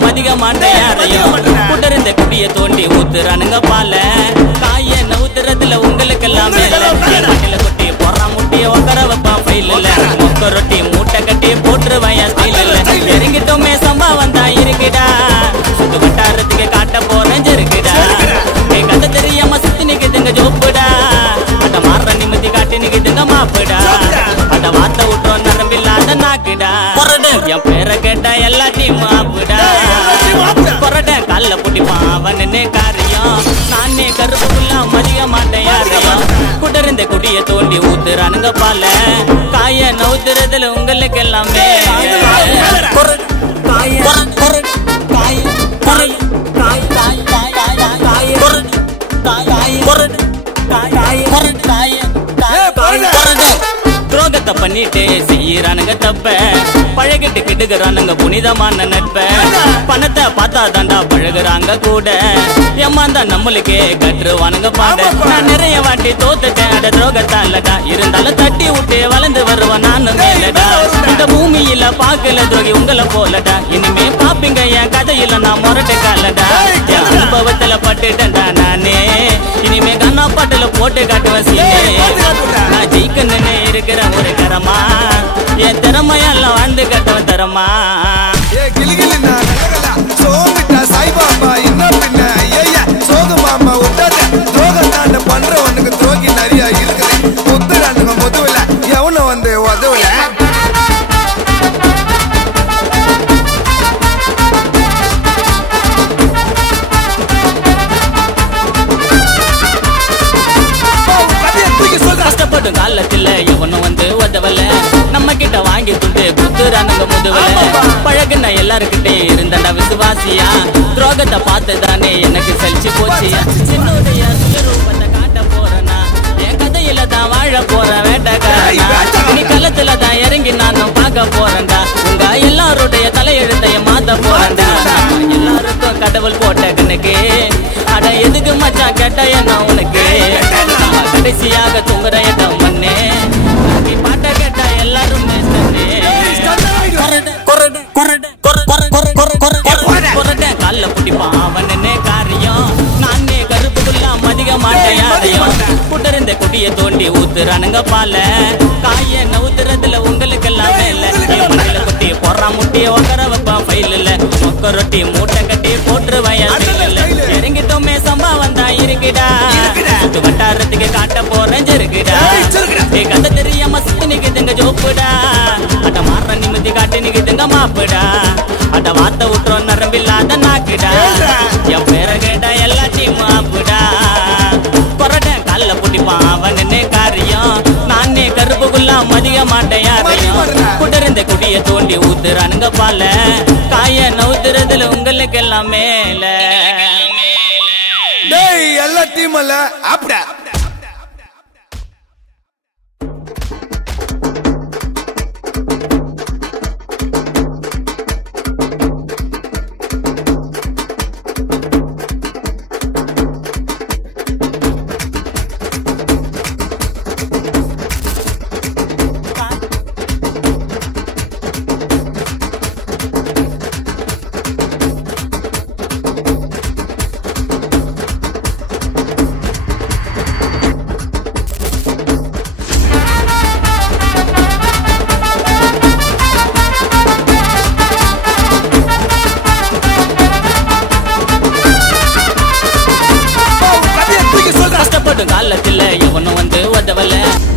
மதிக மாட்டையாரையும் குடர்ந்த குடிய தோண்டி ஊத்துறானுங்க பால காய நவுத்துறதுல உங்களுக்கெல்லாம் மேல கொட்டி பொறா முட்டிய உக்கர வைப்பான் ஃபைல் இல்ல மொக்க ரொட்டி மூட்டை கட்டி போட்டுருவான் ஸ்டைல் இல்ல இறங்கிட்டோமே சம்பவம் தான் இருக்குடா சுத்து வட்டாரத்துக்கு காட்ட போறேன் இருக்குடா கதை தெரியாம சுத்தி நிக்குதுங்க ஜோப்புடா அத மாற நிம்மதி காட்டி நிக்குதுங்க மாப்புடா அத வார்த்தை விட்டுறோம் நரம்பில்லாத நாக்குடா என் பேரை கேட்டா எல்லாத்தையும் மாப்புடா கொரட கல்ல புட்டிப்பான் அவனே காரியம் நானே கருப்புக்குள்ள மதிக மாட்டேன் யாரையும் குடர்ந்த குடிய தோண்டி ஊத்துறானுங்க பால காய நவுத்துறதுல உங்களுக்கு எல்லாமே துரோகத்தை பண்ணிட்டு செய்யறானுங்க தப்ப பழகிட்டு கிட்டுக்கிறானுங்க புனிதமான நட்ப பணத்தை பார்த்தா தாண்டா பழகுறாங்க கூட ஏமாந்தா நம்மளுக்கே கட்டுருவானுங்க பாட நான் நிறைய வாட்டி தோத்துட்டேன் அட துரோகத்தாலடா இருந்தாலும் தட்டி விட்டு வளர்ந்து வருவேன் நானும் மேலடா இந்த பூமியில பாக்கல துரோகி உங்களை போலடா இனிமே பாப்பீங்க என் கதையில நான் முரட்டு காலடா என் அனுபவத்துல பட்டுட்டேன்டா நானே இனிமே கண்ணா பாட்டுல போட்டு காட்டுவேன் சீனே நான் ஜெயிக்கணுன்னு இருக்கிற ஒரு கரமா என் திறமையெல்லாம் வாழ்ந்து கட்டவன் தரமா சாய்பாபா என்ன பின்ன ஐயா சோது மாமா விட்டாரு துரோகம் தாண்ட பண்றவனுக்கு துரோகி நிறைய இருக்குது முத்துறானுங்க முதுவில எவனை வந்து உதவுல கஷ்டப்படும் காலத்துல எவனும் வந்து உதவல நம்ம கிட்ட வாங்கி துண்டு குத்துறானுங்க முதுவல பழகுன எல்லாருக்கிட்டே இருந்தா விசுவாசியா துரோகத்தை பார்த்துதானே எனக்கு செல்ச்சு போச்சியா என்னுடைய சுயரூபத்தை காட்ட போறேன்னா என் கதையில தான் வாழ போற வேட்டக்காரனா நீ களத்துல தான் இறங்கி நானும் பார்க்க போறேன்டா உங்க எல்லாருடைய தலையெழுத்தைய மாத்த போறேன்டா எல்லாருக்கும் கடவுள் போட்ட கண்ணுக்கு அட எதுக்கு மச்சான் கேட்ட என்ன உனக்கு கடைசியாக தூங்குற இடம் மண்ணே நீ பாட்ட கேட்ட எல்லாரும் கல்ல புட்டிப்பான் அவனே காரியம் நானே கருப்புக்குள்ள மதிக மாட்டேன் யாரையும் குடர்ந்த குடிய தோண்டி ஊத்துறானுங்க பால காய நவுத்துறதுல உங்களுக்கெல்லாம் மேல மண்ணில கொட்டி பொறா முட்டிய உக்கர வைப்பான் ஃபைல் இல்ல மொக்க ரொட்டி மூட்டை கட்டி போட்டுருவான் இல்ல இறங்கிட்டோமே சம்பவம் தான் இருக்குடா சுத்து வட்டாரத்துக்கு காட்ட போறேன் இருக்குடா கதை தெரியாம சுத்தி நிக்குதுங்க ஜோப்புடா அட மாற நிம்மதி காட்டி நிக்குதுங்க மாப்புடா அட வார்த்தை விட்டுறோம் நரம்பில்லாத நாக்குடா என் பேரை கேட்டா எல்லாத்தையும் மாப்புடா கொரட கல்ல புட்டிப்பான் அவனே காரியம் நானே கருப்புக்குள்ள மதிக மாட்டேன் யாரையும் குடர்ந்த குடிய தோண்டி ஊத்துறானுங்க பால காய நவுத்துறதுல உங்களுக்கு எல்லாம் மேல எல்லாத்தையும் அல்ல அப்படா காலத்துல எவனும் வந்து உதவல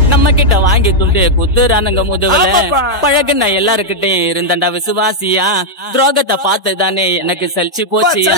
நம்ம கிட்ட வாங்கி துண்டு குத்துறானுங்க முதுவல பழகுன எல்லாருக்கிட்டையும் இருந்தாண்டா விசுவாசியா துரோகத்தை பார்த்துதானே எனக்கு சலிச்சு போச்சியா